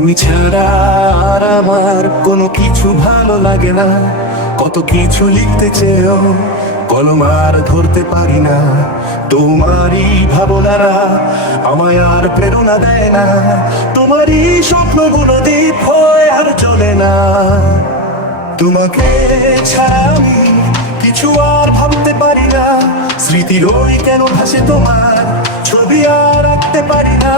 তুমি ছাড়া আর আমার কোনো কিছু ভালো লাগে না। কত কিছু লিখতে চেয়েও কলম আর ধরতে পারি না। তোমারই ভাবনারা আমায় আর প্রেরণা দেয় না। তোমারই স্বপ্নগুলো দ্বীপ হয়ে আর চলে না। তোমাকে ছাড়া আমি কিছু আর ভাবতে পারি না। স্মৃতির ওই কেন ভাসে তোমার ছবি আর রাখতে পারি না।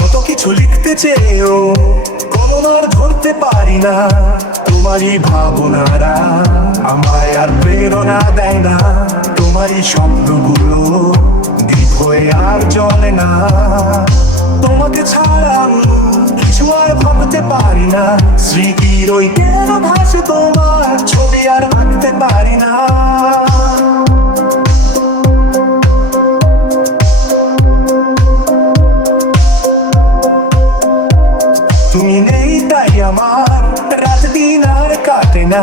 কত কিছু লিখতে চেয়েও কলম আর ধরতে পারি না। তোমারই ভাবনারা আমায় আর প্রেরণা দেয় না। তোমারই স্বপ্নগুলো দ্বীপ হয়ে আর জ্বলে না। তোমাকে ছাড়া আমি কিছু আর ভাবতে পারি না। স্মৃতির ওই কেন ভাসে তোমার ছবি আর আঁকতে পারি না। তুমি নেই তাই আমার রাত দিন আর কাটে না।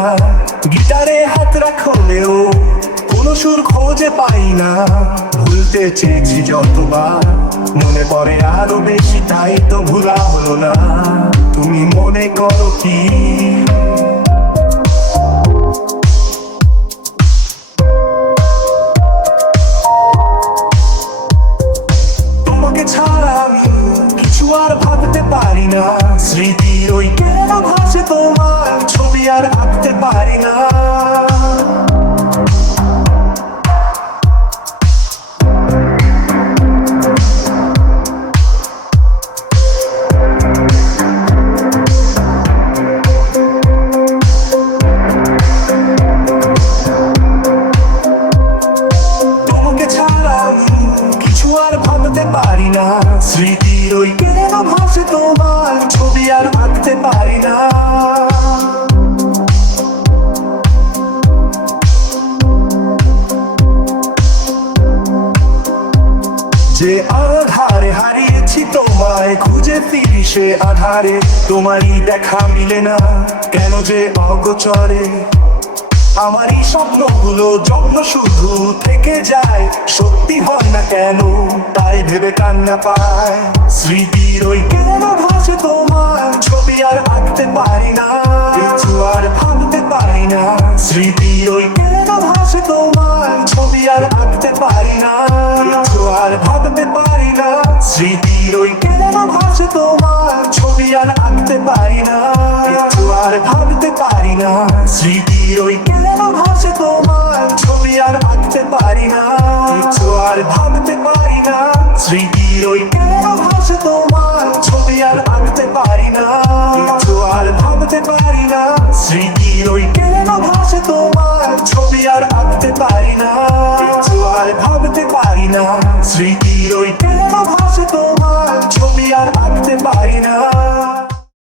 গিটারে হাত রাখলেও কোনো সুর খুঁজে পাই না। ভুলতে চেয়েছি যতবার মনে পড়ে আরো বেশি, তাই তো ভুলা হলো না। তুমি মনে করো কি তোমাকে ছাড়া আমি কিছু আর ভাবতে পারি না। স্মৃতির ওই কেন ভাসে তোমার ছবি আর আঁকতে পারি না। তোমাকে ছাড়া আমি কিছু আর ভাবতে পারি না। স্মৃতির ওই কেন ভাসে তোমার ছবি আর আঁকতে পারি না। যে আধারে হারিয়েছি তোমায় খুঁজে ফিরি সে আধারে তোমারই দেখা মিলে না। কেন যে অগোচরে আমারই স্বপ্নগুলো যত্ন শুধু থেকে যায়, সত্যি হয় না কেন তাই ভেবে কান্না পায়। স্মৃতির ওই কেন ভাসে তোমার ছবি আর আঁকতে পারি না। কিছু আর ভাবতে পারি না। স্মৃতির ওই কেন ভাসে তোমার ছবি আর আঁকতে পারি না। কিছু আর ভাবতে পারি না। স্মৃতির ওই কেন ভাসে তোমার ছবি আর আঁকতে পারি না। কিছু আর ভাবতে পারি না। স্মৃতির ওই কেন ভাসে তোমার ছবি আর আঁকতে পারি না। কিছু আর ভাবতে পারি না। স্মৃতির ওই কেন ভাসে তোমার ছবি আর আঁকতে পারি না। কিছু আর ভাবতে পারি না। স্মৃতির ওই কেন ভাসে তোমার ছবি আর আঁকতে পারি না। কিছু আর ভাবতে পারি না। স্মৃতির ওই কেন ভাসে তোমার ছবি আর আঁকতে পারি না।